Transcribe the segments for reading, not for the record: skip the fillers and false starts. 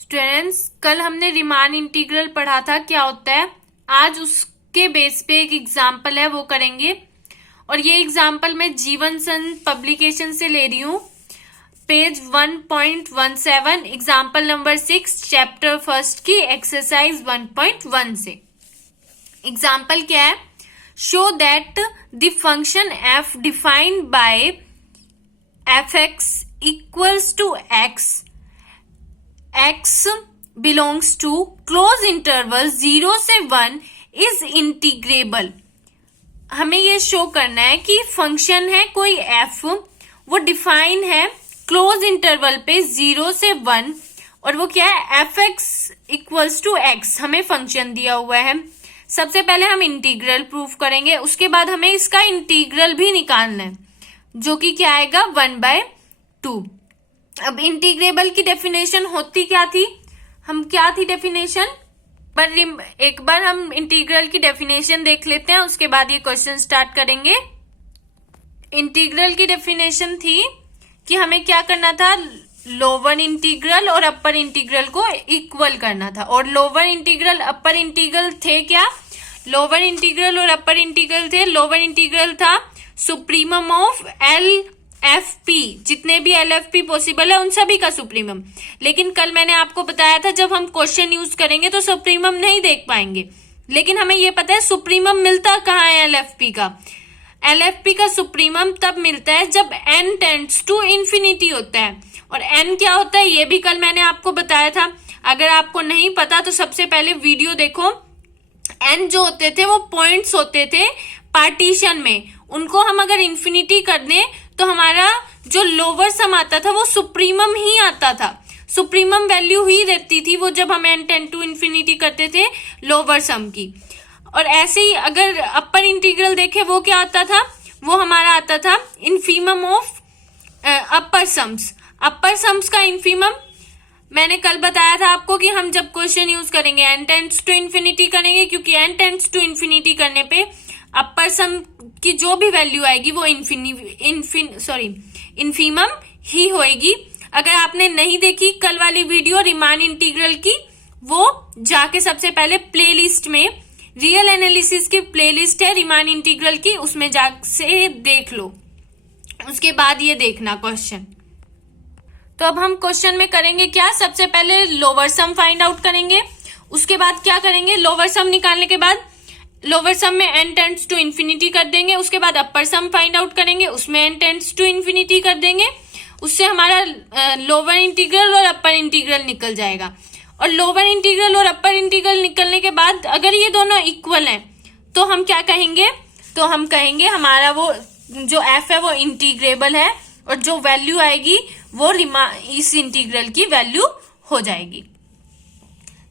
Students, कल हमने Riemann integral पढ़ा था, क्या होता है। आज उसके बेस पे एक एग्जाम्पल है वो करेंगे। और ये एग्जाम्पल मैं जीवन सन पब्लिकेशन से ले रही हूँ, page 1.17, example number 6, chapter first की एक्सरसाइज 1.1 से। एग्जाम्पल क्या है? Show that the function f defined by f x equals to x belongs to close interval 0 से 1 इज इंटीग्रेबल। हमें ये शो करना है कि फंक्शन है कोई एफ, वो डिफाइन है क्लोज इंटरवल पे 0 से 1, और वो क्या है? F x equals to x हमें फंक्शन दिया हुआ है। सबसे पहले हम इंटीग्रल प्रूफ करेंगे, उसके बाद हमें इसका इंटीग्रल भी निकालना है, जो कि क्या आएगा? 1/2। अब इंटीग्रेबल की डेफिनेशन होती क्या थी? क्या थी डेफिनेशन? पर एक बार हम इंटीग्रल की डेफिनेशन देख लेते हैं, उसके बाद ये क्वेश्चन स्टार्ट करेंगे। इंटीग्रल की डेफिनेशन थी कि हमें क्या करना था? लोअर इंटीग्रल और अपर इंटीग्रल को इक्वल करना था। और लोअर इंटीग्रल अपर इंटीग्रल थे क्या? लोअर इंटीग्रल और अपर इंटीग्रल थे। लोअर इंटीग्रल था सुप्रीमम ऑफ LFP, जितने भी LFP पॉसिबल है उन सभी का सुप्रीमम। लेकिन कल मैंने आपको बताया था जब हम क्वेश्चन यूज करेंगे तो सुप्रीमम नहीं देख पाएंगे, लेकिन हमें ये पता है सुप्रीमम मिलता कहाँ है LFP का। LFP का सुप्रीमम तब मिलता है जब n टेंड्स टू इंफिनिटी होता है। और n क्या होता है ये भी कल मैंने आपको बताया था। अगर आपको नहीं पता तो सबसे पहले वीडियो देखो। n जो होते थे वो पॉइंट्स होते थे पार्टीशन में, उनको हम अगर इंफिनिटी कर दें तो हमारा जो लोअर सम आता था वो सुप्रीमम ही आता था, सुप्रीमम वैल्यू ही रहती थी वो जब हम n टेंड टू इंफिनिटी करते थे लोअर सम की। और ऐसे ही अगर अपर इंटीग्रल देखे वो क्या आता था? वो हमारा आता था infimum of upper sums. Upper sums का इनफीमम मैंने कल बताया था आपको कि हम जब क्वेश्चन यूज करेंगे n टेंड्स टू इंफिनिटी करेंगे, क्योंकि n टेंड्स टू इंफिनिटी करने पे अपर सम की जो भी वैल्यू आएगी वो इनफीमम ही होएगी। अगर आपने नहीं देखी कल वाली वीडियो रीमान इंटीग्रल की, वो जाके सबसे पहले प्लेलिस्ट में रियल एनालिसिस की प्लेलिस्ट है रीमान इंटीग्रल की, उसमें जाके देख लो, उसके बाद ये देखना क्वेश्चन। तो अब हम क्वेश्चन में करेंगे क्या? सबसे पहले लोअर सम फाइंड आउट करेंगे, उसके बाद क्या करेंगे? लोअर सम निकालने के बाद लोअर सम में n टेंड्स टू इंफिनिटी कर देंगे, उसके बाद अपर सम फाइंड आउट करेंगे, उसमें n टेंड्स टू इंफिनिटी कर देंगे, उससे हमारा लोअर इंटीग्रल और अपर इंटीग्रल निकल जाएगा। और लोअर इंटीग्रल और अपर इंटीग्रल निकलने के बाद अगर ये दोनों इक्वल हैं तो हम क्या कहेंगे? तो हम कहेंगे हमारा वो जो f है वो इंटीग्रेबल है, और जो वैल्यू आएगी वो इस इंटीग्रल की वैल्यू हो जाएगी।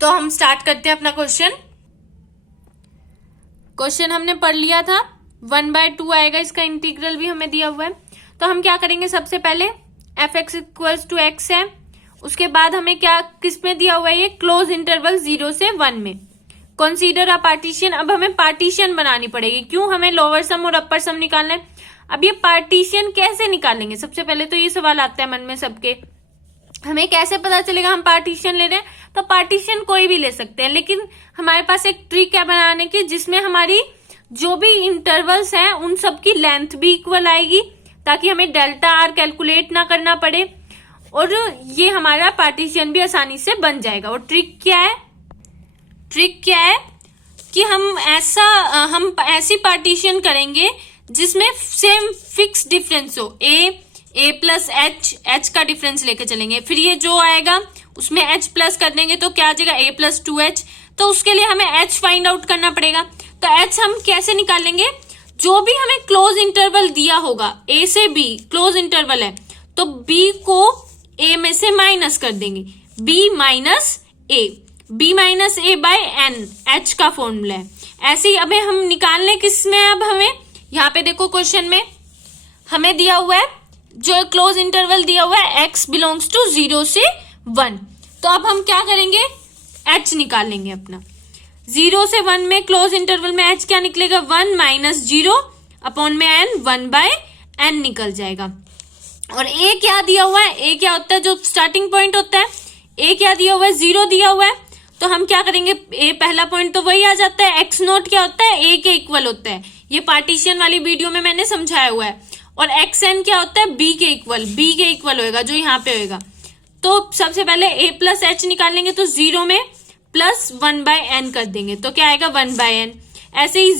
तो हम स्टार्ट करते हैं अपना क्वेश्चन। क्वेश्चन हमने पढ़ लिया था, 1/2 आएगा, इसका इंटीग्रल भी हमें दिया हुआ है। तो हम क्या करेंगे? सबसे पहले f x equals to x है, उसके बाद हमें क्या किसमें दिया हुआ है? ये क्लोज इंटरवल 0 से 1 में। Consider a partition. अब हमें पार्टीशन बनानी पड़ेगी, क्यों? हमें लोअर सम और अपर सम निकालना है। अब ये पार्टीशन कैसे निकालेंगे? सबसे पहले तो ये सवाल आता है मन में सबके, हमें कैसे पता चलेगा हम पार्टीशन ले रहे हैं? तो पार्टीशन कोई भी ले सकते हैं, लेकिन हमारे पास एक ट्रिक है बनाने की, जिसमें हमारी जो भी इंटरवल्स हैं उन सबकी लेंथ भी इक्वल आएगी, ताकि हमें डेल्टा आर कैलकुलेट ना करना पड़े, और ये हमारा पार्टीशन भी आसानी से बन जाएगा। और ट्रिक क्या है? ट्रिक क्या है कि हम ऐसी पार्टीशन करेंगे जिसमें सेम फिक्स डिफरेंस हो, a प्लस h का डिफरेंस लेके चलेंगे, फिर ये जो आएगा उसमें h प्लस कर देंगे तो क्या आ जाएगा? a plus 2h। तो उसके लिए हमें h फाइंड आउट करना पड़ेगा। तो h हम कैसे निकालेंगे? जो भी हमें क्लोज इंटरवल दिया होगा, a से b क्लोज इंटरवल है, तो b को a में से माइनस कर देंगे, b minus a by n h का फॉर्मूला है। ऐसे ही अब हम निकालने किसमें? अब हमें यहाँ पे देखो क्वेश्चन में हमें दिया हुआ है, जो क्लोज इंटरवल दिया हुआ है x बिलोंग्स टू 0 से 1। तो अब हम क्या करेंगे? h निकालेंगे अपना। 0 से 1 में क्लोज इंटरवल में h क्या निकलेगा? 1 माइनस 0 अपॉन में n 1/n निकल जाएगा। और a क्या दिया हुआ है? a क्या होता है? जो स्टार्टिंग पॉइंट होता है, ए क्या दिया हुआ है, 0 दिया हुआ है, तो हम क्या करेंगे, ए पहला पॉइंट तो वही आ जाता है, एक्स नोट क्या होता है, ए के इक्वल होता है, ये पार्टीशन वाली वीडियो में मैंने समझाया हुआ है। और एक्स एन क्या होता है, बी के इक्वल होएगा, जो यहाँ पे होएगा। तो सबसे पहले ए प्लस एच निकालेंगे, तो 0 में प्लस 1/n कर देंगे, तो क्या आएगा 1/n। ऐसे ही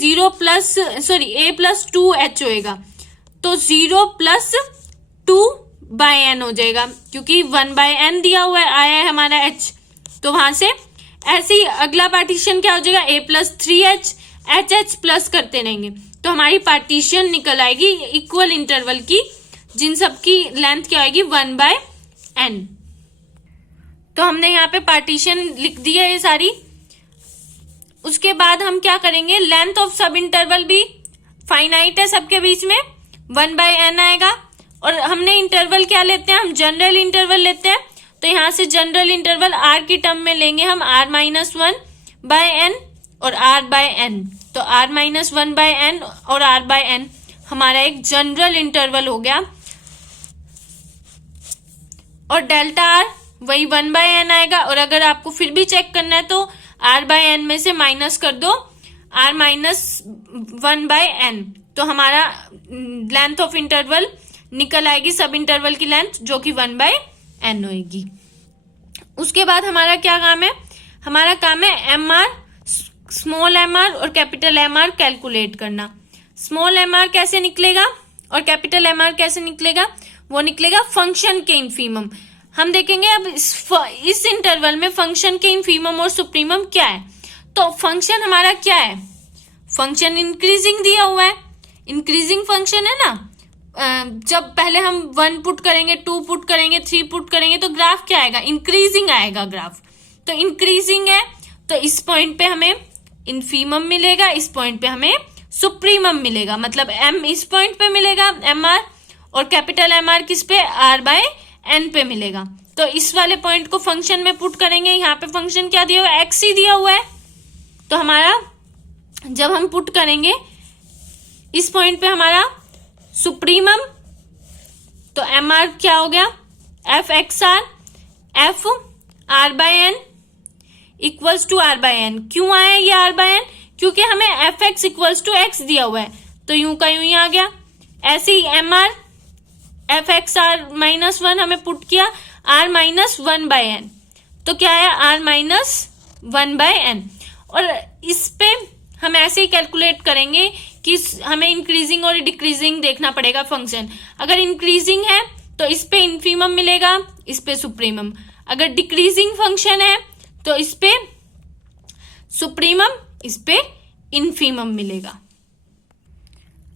ए प्लस 2h होएगा, तो 0 प्लस 2/n हो जाएगा, क्योंकि 1/n दिया हुआ है, आया है हमारा h, तो वहां से। ऐसे ही अगला पार्टीशन क्या हो जाएगा, a plus 3h, h plus करते रहेंगे, तो हमारी पार्टीशन निकल आएगी इक्वल इंटरवल की, जिन सबकी लेंथ क्या आएगी 1/n। तो हमने यहाँ पे पार्टीशन लिख दी है ये सारी। उसके बाद हम क्या करेंगे, लेंथ ऑफ सब इंटरवल भी फाइनाइट है सबके बीच में, 1/n आएगा। और हमने इंटरवल क्या लेते हैं, हम जनरल इंटरवल लेते हैं, तो यहां से जनरल इंटरवल r की टर्म में लेंगे हम r-1/n और r/n, तो r-1/n और r/n हमारा एक जनरल इंटरवल हो गया। और डेल्टा r वही 1/n आएगा, और अगर आपको फिर भी चेक करना है तो r/n में से माइनस कर दो r-1/n, तो हमारा लेंथ ऑफ इंटरवल निकल आएगी, सब इंटरवल की लेंथ, जो कि 1/n होगी। उसके बाद हमारा क्या काम है, हमारा काम है mr, स्मॉल mr और कैपिटल mr कैलकुलेट करना। स्मॉल mr कैसे निकलेगा और कैपिटल mr कैसे निकलेगा, वो निकलेगा फंक्शन के इन्फीमम। हम देखेंगे अब इस इंटरवल में फंक्शन के इन्फीमम और सुप्रीमम क्या है। तो फंक्शन हमारा क्या है, फंक्शन इंक्रीजिंग दिया हुआ है, इंक्रीजिंग फंक्शन है ना। जब पहले हम 1 पुट करेंगे, 2 पुट करेंगे, 3 पुट करेंगे, तो ग्राफ क्या आएगा, इंक्रीजिंग आएगा ग्राफ। तो इंक्रीजिंग है, तो इस पॉइंट पे हमें इन्फीमम मिलेगा, इस पॉइंट पे हमें सुप्रीमम मिलेगा, मतलब m इस पॉइंट पे मिलेगा mr, और कैपिटल mr किस पे, r/n पे मिलेगा। तो इस वाले पॉइंट को फंक्शन में पुट करेंगे, यहाँ पे फंक्शन क्या दिया हुआ है, x ही दिया हुआ है, तो हमारा जब हम पुट करेंगे इस पॉइंट पे हमारा सुप्रीमम, तो mr क्या हो गया, f(x(r), f r/n equals to r/n। क्यों आया ये r/n, क्योंकि हमें fx इक्वल्स टू x दिया हुआ है, तो यूं का यूं ही आ गया। ऐसे ही mr f(x(r-1) हमें पुट किया r-1/n, तो क्या आया r-1/n। और इस पे हम ऐसे ही कैलकुलेट करेंगे कि हमें इंक्रीजिंग और डिक्रीजिंग देखना पड़ेगा फंक्शन। अगर इंक्रीजिंग है तो इस पे इन्फीमम मिलेगा, इस पे सुप्रीमम। अगर डिक्रीजिंग फंक्शन है तो इस पे सुप्रीमम, इस पे इन्फीमम मिलेगा।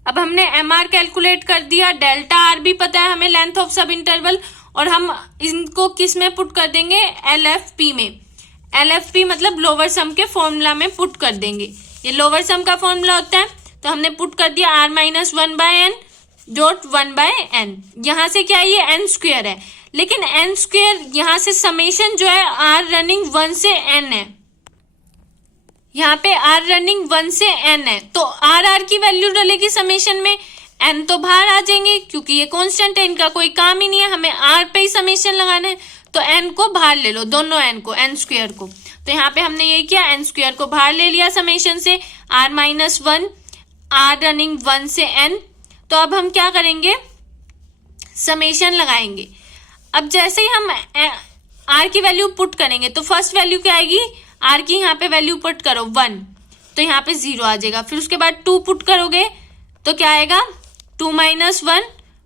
अब हमने mr कैलकुलेट कर दिया, डेल्टा r भी पता है हमें, लेंथ ऑफ सब इंटरवल, और हम इनको किस में पुट कर देंगे, LFP में। LFP मतलब लोअर सम के फॉर्मूला में पुट कर देंगे। ये लोअर सम का फॉर्मूला होता है, तो हमने पुट कर दिया r-1/n डॉट 1/n। यहाँ से क्या है, ये n² है, लेकिन n² यहाँ से समेशन जो है r रनिंग 1 से n है, यहाँ पे r रनिंग 1 से n है, तो r की वैल्यू डलेगी समेशन में, n तो बाहर आ जाएंगे, क्योंकि ये कांस्टेंट है, इनका कोई काम ही नहीं है, हमें r पे ही समेशन लगाना है, तो n को बाहर ले लो, दोनों n को, n² को। तो यहाँ पे हमने ये किया, n² को बाहर ले लिया समेशन से, r-1, r रनिंग 1 से n। तो अब हम क्या करेंगे, समेशन लगाएंगे। अब जैसे ही हम r की वैल्यू पुट करेंगे, तो फर्स्ट वैल्यू क्या आएगी, r की यहाँ पे वैल्यू पुट करो 1, तो यहाँ पे 0 आ जाएगा। फिर उसके बाद 2 पुट करोगे तो क्या आएगा, 2 - 1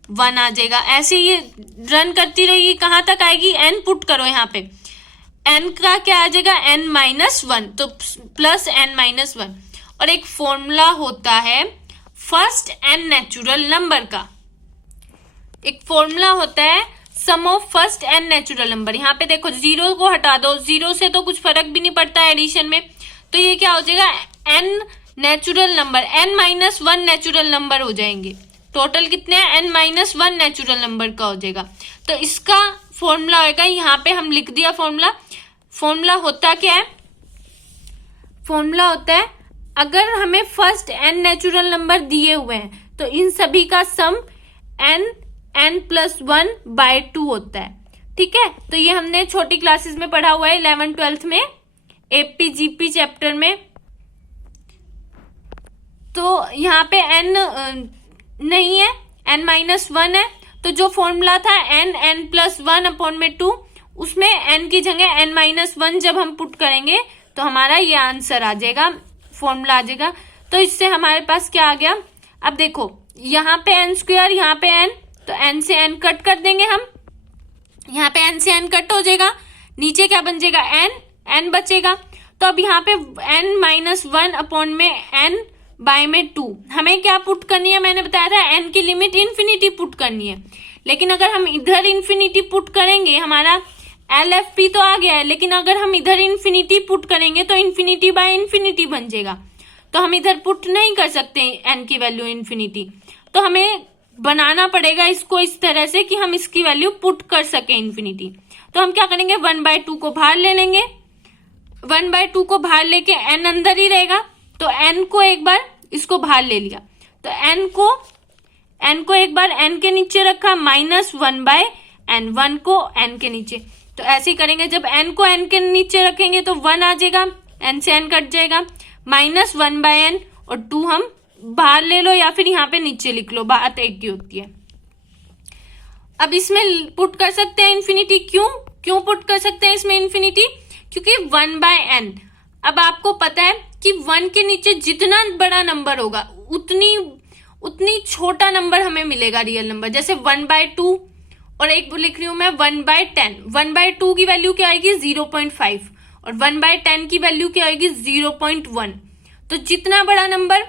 1 आ जाएगा। ऐसे ये रन करती रहेगी, कहाँ तक आएगी, n पुट करो, यहाँ पे n का क्या आ जाएगा, n-1, तो प्लस n-1। और एक फॉर्मूला होता है फर्स्ट n नेचुरल नंबर का, एक फॉर्मूला होता है sum of first n natural number. यहाँ पे देखो 0 को हटा दो, 0 से तो कुछ फर्क भी नहीं पड़ता है एडिशन में, तो ये क्या हो जाएगा, n natural number, n-1 natural number हो जाएंगे। टोटल कितने हैं, n-1 नेचुरल नंबर का हो जाएगा। तो इसका फॉर्मूला होगा, यहाँ पे हम लिख दिया फॉर्मूला। फॉर्मूला होता क्या है, फॉर्मूला होता है अगर हमें फर्स्ट n नेचुरल नंबर दिए हुए हैं तो इन सभी का सम n+1/2 होता है। ठीक है, तो ये हमने छोटी क्लासेस में पढ़ा हुआ है 11th 12th में एपीजीपी चैप्टर में। तो यहाँ पे n नहीं है, n-1 है, तो जो फॉर्मूला था n+1/2 उसमें n की जगह n-1 जब हम पुट करेंगे तो हमारा ये आंसर आ जाएगा, फॉर्मूला आ जाएगा। तो इससे हमारे पास क्या आ गया, अब देखो यहाँ पे n², यहाँ पे n, तो n से n कट कर देंगे हम, यहाँ पे n से n कट हो जाएगा, नीचे क्या बन जाएगा n बचेगा। तो अब यहाँ पे n-1 अपॉन में n बाय में 2 हमें क्या पुट करनी है, मैंने बताया था n की लिमिट इन्फिनिटी पुट करनी है। लेकिन अगर हम इधर इन्फिनिटी पुट करेंगे, हमारा LFP तो आ गया है, लेकिन अगर हम इधर इन्फिनिटी पुट करेंगे तो इन्फिनिटी बाय इन्फिनिटी बन जाएगा, तो हम इधर पुट नहीं कर सकते n की वैल्यू इन्फिनिटी। तो हमें बनाना पड़ेगा इसको इस तरह से कि हम इसकी वैल्यू पुट कर सके इन्फिनिटी। तो हम क्या करेंगे, 1/2 को बाहर ले लेंगे, 1/2 को बाहर लेके n अंदर ही रहेगा, तो n को एक बार इसको बाहर ले लिया, तो n को एक बार n के नीचे रखा, -1/n, 1 को n के नीचे। तो ऐसे ही करेंगे, जब n को n के नीचे रखेंगे तो 1 आ जाएगा, n से n कट जाएगा, -1/n और 2 हम बाहर ले लो या फिर यहाँ पे नीचे लिख लो, बात एक ही होती है। अब इसमें पुट कर सकते हैं इन्फिनिटी, क्यों पुट कर सकते हैं इसमें इन्फिनिटी, क्योंकि 1/n, अब आपको पता है कि 1 के नीचे जितना बड़ा नंबर होगा उतनी छोटा नंबर हमें मिलेगा रियल नंबर। जैसे 1/2 और एक लिख रही हूं मैं 1/10, 1/2 की वैल्यू क्या आएगी 0.5 और 1/10 की वैल्यू क्या आएगी 0.1। तो जितना बड़ा नंबर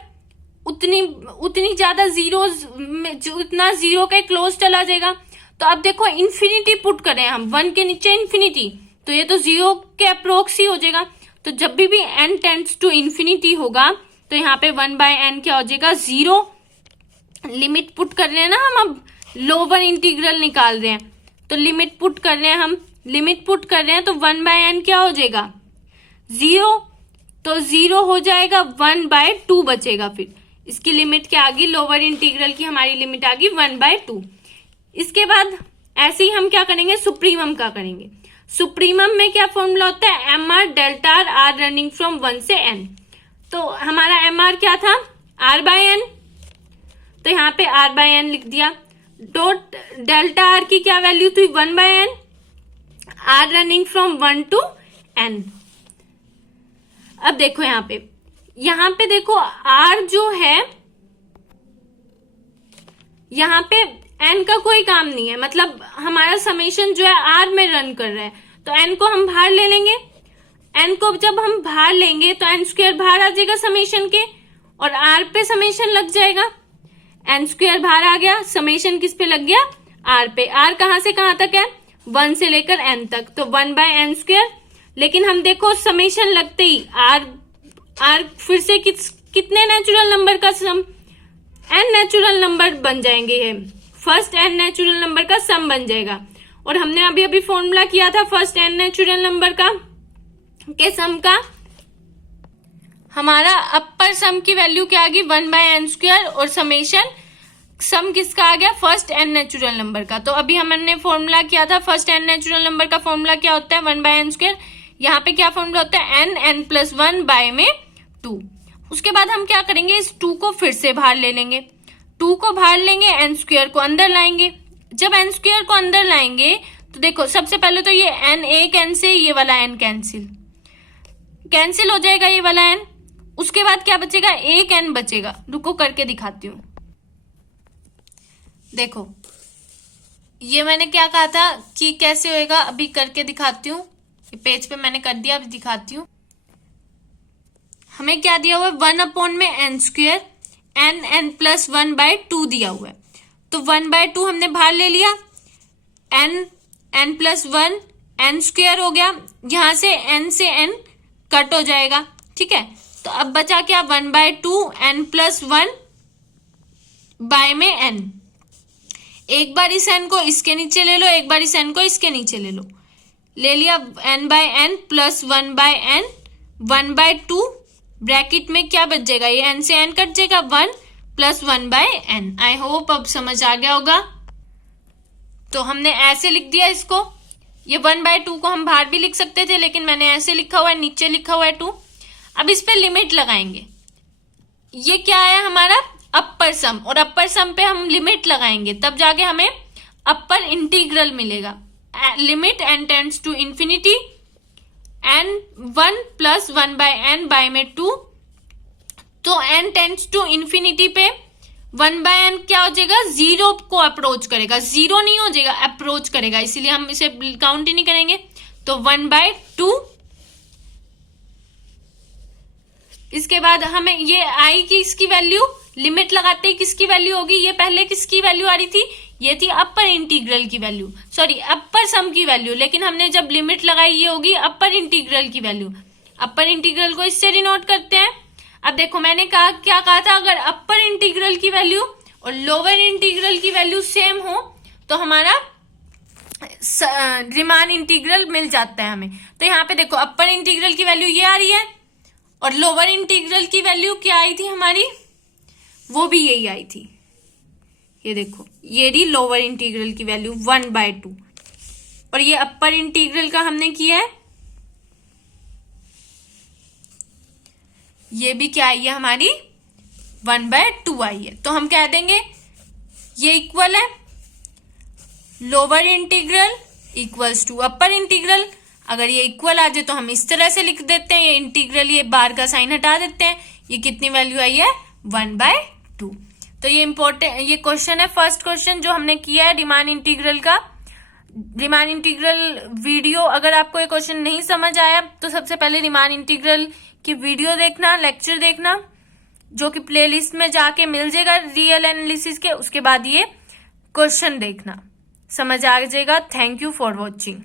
उतनी ज्यादा जीरोस, उतना जीरो के क्लोज चला जाएगा। तो अब देखो इन्फिनिटी पुट करें हम 1 के नीचे इन्फिनिटी, तो ये तो 0 के अप्रोक्स ही हो जाएगा। तो जब भी n टेंड्स टू इन्फिनिटी होगा तो यहाँ पे 1/n क्या हो जाएगा 0। लिमिट पुट कर रहे हैं ना हम, अब लोअर इंटीग्रल निकाल रहे हैं, तो लिमिट पुट कर रहे हैं हम, लिमिट पुट कर रहे हैं तो 1/n क्या हो जाएगा 0, तो 0 हो जाएगा, 1/2 बचेगा। फिर इसकी लिमिट क्या आ गई, लोअर इंटीग्रल की हमारी लिमिट आ गई 1/2। इसके बाद ऐसे ही हम क्या करेंगे, सुप्रीमम का करेंगे। सुप्रीमम में क्या फॉर्मूला होता है, mr delta r running from 1 से n। तो हमारा mr क्या था r/n, तो यहाँ पे r/n लिख दिया, डॉट डेल्टा r की क्या वैल्यू थी 1/n, r running from 1 to n। अब देखो यहाँ पे देखो r जो है, यहाँ पे n का कोई काम नहीं है, मतलब हमारा समेशन जो है r में रन कर रहा है, तो n को हम बाहर ले लेंगे। n को जब हम बाहर लेंगे तो n² बाहर आ जाएगा समेशन के और r पे समेशन लग जाएगा। n² बाहर आ गया, समेशन किस पे लग गया r पे। r कहां से कहां तक है 1 से लेकर n तक, तो 1/n²। लेकिन हम देखो समेशन लगते ही r फिर से कितने नेचुरल नंबर का सम, n नेचुरल नंबर बन जाएंगे, ये फर्स्ट n नेचुरल नंबर का सम बन जाएगा। और हमने अभी फॉर्मूला किया था फर्स्ट n नेचुरल नंबर का के सम का, हमारा अपर सम की वैल्यू क्या आ गई 1/n² और समेशन सम किसका आ गया फर्स्ट n नेचुरल नंबर का। तो अभी हमने फॉर्मूला किया था फर्स्ट n नेचुरल नंबर का फॉर्मूला क्या होता है 1/n²। यहाँ पे क्या फॉर्मूला होता है n+1 बाय में 2। उसके बाद हम क्या करेंगे, इस 2 को फिर से बाहर ले लेंगे, 2 को बाहर लेंगे, n² को अंदर लाएंगे। जब n² को अंदर लाएंगे तो देखो सबसे पहले तो ये n एक n से ये वाला n कैंसिल हो जाएगा, ये वाला n। उसके बाद क्या बचेगा, एक n बचेगा। रुको करके दिखाती हूँ। देखो ये मैंने क्या कहा था कि कैसे होएगा, अभी करके दिखाती हूँ। पेज पे मैंने कर दिया, अभी दिखाती हूँ। हमें क्या दिया हुआ है 1 में n², n+1/2 दिया हुआ है, तो 1/2 हमने बाहर ले लिया, n+1 n² हो गया, यहां से n से n कट हो जाएगा, ठीक है। तो अब बचा क्या 1/2 n+1 बाय में n। एक बार इस n को इसके नीचे ले लो, एक बार इस n को इसके नीचे ले लो, ले लिया n/n + 1/n, 1/2 ब्रैकेट में क्या बच जाएगा, ये n से n कट जाएगा, 1 + 1/n। आई होप अब समझ आ गया होगा। तो हमने ऐसे लिख दिया इसको, ये 1/2 को हम बाहर भी लिख सकते थे, लेकिन मैंने ऐसे लिखा हुआ है, नीचे लिखा हुआ है 2। अब इस पे लिमिट लगाएंगे। ये क्या है हमारा अपर सम, और अपर सम पे हम लिमिट लगाएंगे तब जाके हमें अपर इंटीग्रल मिलेगा। Limit n tends to infinity n1 plus 1/n में 2, तो n टेंड्स टू इंफिनिटी पे 1/n क्या हो जाएगा, 0 को अप्रोच करेगा, 0 नहीं हो जाएगा, अप्रोच करेगा, इसीलिए हम इसे काउंट ही नहीं करेंगे। तो 1/2। इसके बाद हमें ये आई की इसकी वैल्यू लिमिट लगाते ही किसकी वैल्यू होगी, ये पहले किसकी वैल्यू आ रही थी, ये थी अपर इंटीग्रल की वैल्यू, सॉरी अपर सम की वैल्यू, लेकिन हमने जब लिमिट लगाई ये होगी अपर इंटीग्रल की वैल्यू। अपर इंटीग्रल को इससे डिनोट करते हैं। अब देखो मैंने कहा क्या कहा था, अगर अपर इंटीग्रल की वैल्यू और लोअर इंटीग्रल की वैल्यू सेम हो तो हमारा रीमान इंटीग्रल मिल जाता है हमें। तो यहाँ पे देखो अपर इंटीग्रल की वैल्यू ये आ रही है और लोअर इंटीग्रल की वैल्यू क्या आई थी हमारी, वो भी यही आई थी। ये देखो ये रही लोअर इंटीग्रल की वैल्यू 1/2, और ये अपर इंटीग्रल का हमने किया है, ये भी क्या आई है हमारी 1/2 आई है। तो हम कह देंगे ये इक्वल है lower integral equals to upper integral. अगर ये इक्वल आ जाए तो हम इस तरह से लिख देते हैं, ये इंटीग्रल ये बार का साइन हटा देते हैं, ये कितनी वैल्यू आई है 1/2। तो ये इंपॉर्टेंट ये क्वेश्चन है, फर्स्ट क्वेश्चन जो हमने किया है रीमान इंटीग्रल का। रीमान इंटीग्रल वीडियो अगर आपको ये क्वेश्चन नहीं समझ आया तो सबसे पहले रीमान इंटीग्रल की वीडियो देखना, लेक्चर देखना, जो कि प्लेलिस्ट में जाके मिल जाएगा रियल एनालिसिस के। उसके बाद ये क्वेश्चन देखना, समझ आ जाएगा। Thank you for watching.